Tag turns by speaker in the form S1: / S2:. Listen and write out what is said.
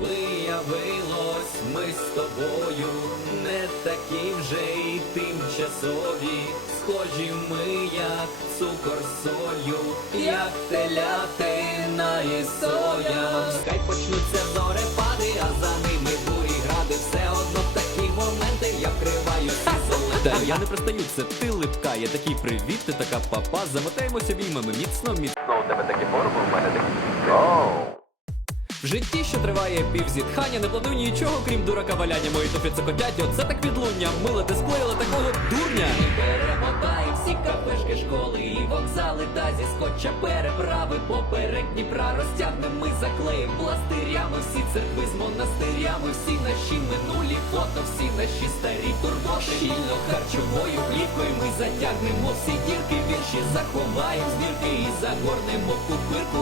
S1: виявилось, ми з тобою не такі вже й тимчасові. Схожі ми, як цукор з солью, як телятина і соя. Хай почнуться зорепади, а за ними бурі гради. Все одно в такі моменти я вкриваю всі.
S2: Та я не пристаю, це ти липка, я такий привіт, ти така папа, замотаємося обіймами міцно, міцно.
S3: У тебе такі форми, у мене такі. Оу.
S2: В житті, що триває півзітхання, не планую нічого, крім дурака валяння. Мої туфлі цокотять, оце так відлуння. Миле дисплей, але такого дурня.
S1: Перемотаємо всі кафешки школи і вокзали та зі скотча переправи поперек Дніпра розтягнемо ми заклеїм пластирями всі церкви з монастирями, всі наші минулі фото, всі наші старі турботи. Щільно харчовою плівкою ми затягнемо всі дірки, вірші заховаємо збірки і загорнемо купирку